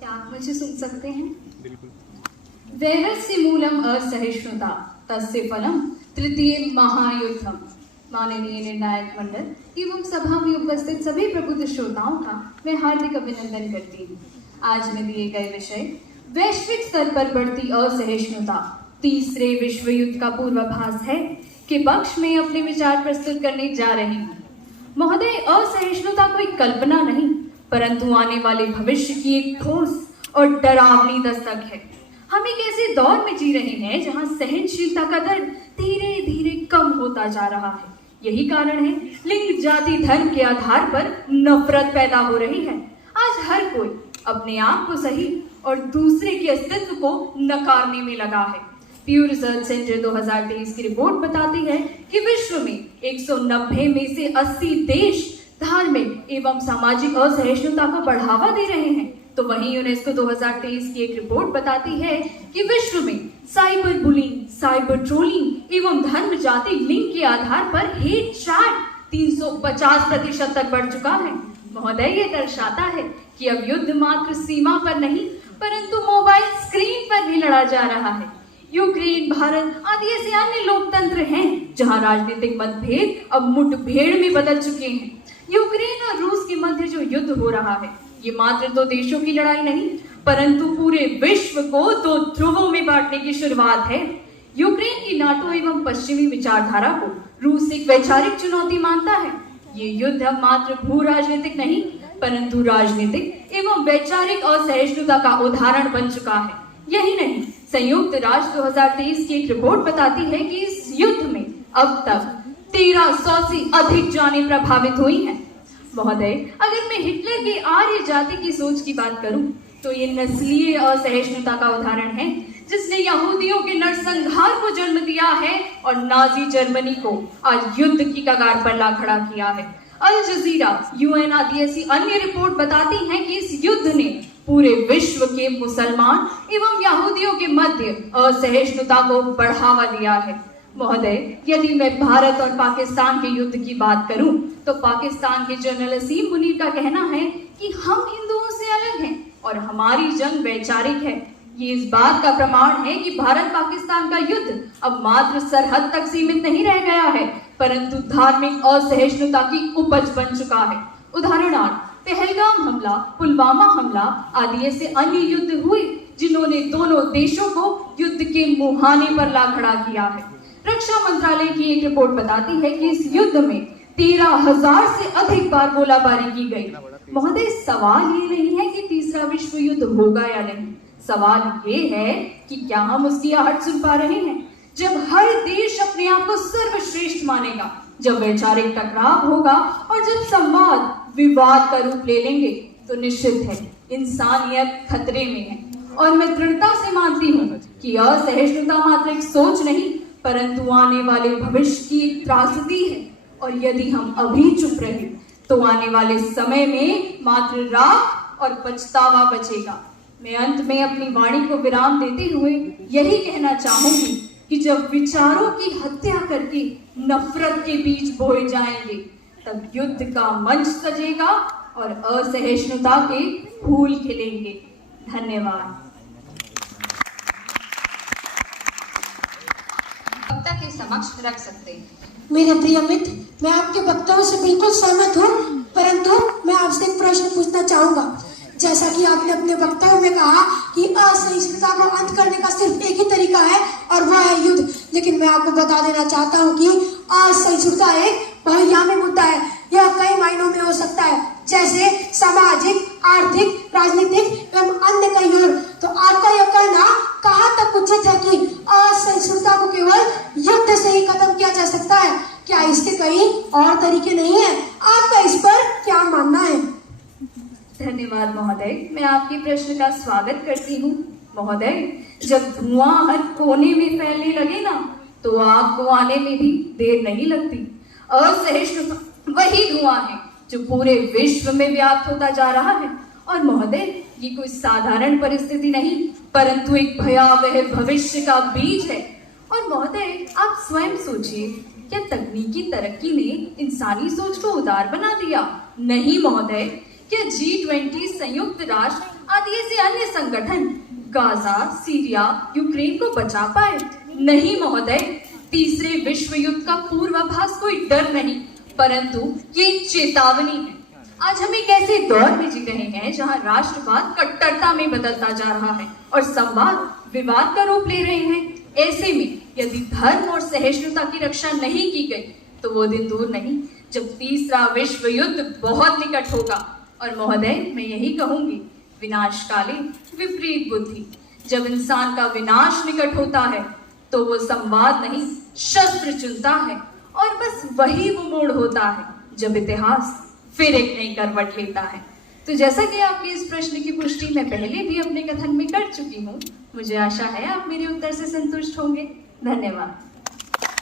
क्या आप मुझे सुन सकते हैं? बिल्कुल। वैरस्य मूलम असहिष्णुता तस्य फलम तृतीय महायुद्धम। माननीय निर्णायक मंडल एवं सभा में उपस्थित सभी प्रबुद्ध श्रोताओं का मैं हार्दिक अभिनंदन करती हूँ। आज में दिए गए विषय वैश्विक स्तर पर बढ़ती असहिष्णुता तीसरे विश्व युद्ध का पूर्वाभास है के पक्ष में अपने विचार प्रस्तुत करने जा रही हूँ। महोदय, असहिष्णुता कोई कल्पना नहीं परंतु आने वाले भविष्य की एक ठोस और डरावनी दस्तक है। हम एक ऐसे दौर में जी रहे हैं जहां सहनशीलता का दर धीरे धीरे कम होता जा रहा है। यही कारण है लिंग, जाति, धर्म के आधार पर नफरत पैदा हो रही है। आज हर कोई अपने आप को सही और दूसरे के अस्तित्व को नकारने में लगा है। प्यू रिसर्च सेंटर 2023 की रिपोर्ट बताती है कि विश्व में 190 में से 80 देश धार्मिक एवं सामाजिक असहिष्णुता को बढ़ावा दे रहे हैं। तो वहीं यूनेस्को 2023 की एक रिपोर्ट बताती है कि विश्व में साइबर बुलिंग, साइबर ट्रोलिंग एवं धर्म, जाति, लिंग के आधार पर हेट चैट 350% तक बढ़ चुका है। महोदय, ये दर्शाता है कि अब युद्ध मात्र सीमा पर नहीं परंतु मोबाइल स्क्रीन पर भी लड़ा जा रहा है। यूक्रेन, भारत आदि ऐसे अन्य लोकतंत्र हैं जहां राजनीतिक मतभेद अब मुठभेड़ में बदल चुके हैं। यूक्रेन और रूस के मध्य जो युद्ध हो रहा है ये मात्र दो देशों की लड़ाई नहीं परंतु पूरे विश्व को दो ध्रुवों में बांटने की शुरुआत है। यूक्रेन की नाटो एवं पश्चिमी विचारधारा को रूस एक वैचारिक चुनौती मानता है। ये युद्ध अब मात्र भू राजनीतिक नहीं परंतु राजनीतिक एवं वैचारिक असहिष्णुता का उदाहरण बन चुका है। यही नहीं, संयुक्त राष्ट्र 2023 की एक रिपोर्ट बताती है कि इस युद्ध में अब तक 1300 से अधिक जानें प्रभावित हुई हैं। महोदय, अगर मैं हिटलर की आर्य जाति की सोच की बात करूं तो ये नस्लीय असहिष्णुता का उदाहरण है जिसने यहूदियों के नरसंहार को जन्म दिया है और नाजी जर्मनी को आज युद्ध की कगार पर ला खड़ा किया है। अल जजीरा, यूएन आदि ऐसी अन्य रिपोर्ट बताती हैं कि इस युद्ध ने पूरे विश्व के मुसलमान एवं यहूदियों के मध्य असहिष्णुता को बढ़ावा दिया है। महोदय, यदि मैं भारत और पाकिस्तान के युद्ध की बात करूं तो पाकिस्तान के जनरल असीम मुनीर का कहना है कि हम हिंदुओं से अलग हैं और हमारी जंग वैचारिक है। ये इस बात का प्रमाण है कि भारत पाकिस्तान का युद्ध अब मात्र सरहद तक सीमित नहीं रह गया है परंतु धार्मिक असहिष्णुता की उपज बन चुका है। उदाहरणार्थ, पहलगाम हमला, पुलवामा हमला आदि ऐसे अन्य युद्ध हुए जिन्होंने दोनों देशों को युद्ध के मुहाने पर ला खड़ा किया है। रक्षा मंत्रालय की एक रिपोर्ट बताती है कि इस युद्ध में 13,000 से अधिक बार गोलाबारी की गई। महोदय, सवाल ये नहीं है कि तीसरा विश्व युद्ध होगा या नहीं, सवाल ये है कि क्या हम उसकी आहट सुन पा रहे हैं। जब हर देश अपने आप को सर्वश्रेष्ठ मानेगा, जब वैचारिक टकराव होगा और जब संवाद विवाद का रूप ले लेंगे तो निश्चित है इंसानियत खतरे में है। और मैं दृढ़ता से मानती हूँ कि असहिष्णुता मात्र एक सोच नहीं परंतु आने वाले भविष्य की एक त्रासदी है और यदि हम अभी चुप रहे तो आने वाले समय में मात्र राख और पछतावा बचेगा। मैं अंत में अपनी वाणी को विराम देते हुए यही कहना चाहूंगी कि जब विचारों की हत्या करके नफरत के बीज बोए जाएंगे तब युद्ध का मंच सजेगा और असहिष्णुता के फूल खिलेंगे। धन्यवाद। वक्ता के समक्ष रख सकते हैं। मेरे प्रिय मित्र, मैं आपके वक्तव्यों से बिल्कुल सहमत हूँ परंतु मैं आपसे एक प्रश्न पूछना चाहूंगा। जैसा कि आपने अपने वक्तव्य में कहा कि असहिष्णुता को अंत करने का सिर्फ एक ही तरीका है और वह है युद्ध, लेकिन मैं आपको बता देना चाहता हूँ कि असहिष्णुता एक बहुआयामी मुद्दा है। यह कई मायनों में हो सकता है जैसे सामाजिक, आर्थिक, राजनीतिक एवं अन्य कई और। तो आपका यह कहना कहाँ तक उचित है कि असहिष्णुता को केवल युद्ध से ही खत्म किया जा सकता है? क्या इसके कई और तरीके नहीं है? आपका इस पर क्या मानना है? धन्यवाद महोदय, मैं आपके प्रश्न का स्वागत करती हूँ। महोदय, जब धुआं हर कोने में फैलने लगे ना तो आग को आने में भी देर नहीं लगती। असहिष्णुता वही धुआं है जो पूरे विश्व में व्याप्त होता जा रहा है। और महोदय, ये कोई साधारण परिस्थिति नहीं परंतु एक भयावह भविष्य का बीज है। और महोदय, आप स्वयं सोचिए, क्या तकनीकी तरक्की ने इंसानी सोच को उदार बना दिया? नहीं महोदय, क्या G20 संयुक्त राष्ट्र आदि ऐसे अन्य संगठन गाजा, सीरिया, यूक्रेन को बचा पाए? नहीं महोदय, तीसरे विश्व युद्ध का पूर्वाभास कोई डर नहीं, परंतु ये चेतावनी है। आज हम एक ऐसे दौर में जी रहे हैं जहां राष्ट्रवाद कट्टरता में बदलता जा रहा है और संवाद विवाद का रूप ले रहे हैं। ऐसे में यदि धर्म और सहिष्णुता की रक्षा नहीं की गई तो वो दिन दूर नहीं जब तीसरा विश्व युद्ध बहुत निकट होगा। और महोदय, मैं यही कहूंगी, विनाश काले विपरीत बुद्धि। जब इंसान का विनाश निकट होता है तो वो संवाद नहीं शस्त्र चुनता है, और बस वही वो मोड़ होता है जब इतिहास फिर एक नई करवट लेता है। तो जैसा कि आपके इस प्रश्न की पुष्टि मैं पहले भी अपने कथन में कर चुकी हूँ, मुझे आशा है आप मेरे उत्तर से संतुष्ट होंगे। धन्यवाद।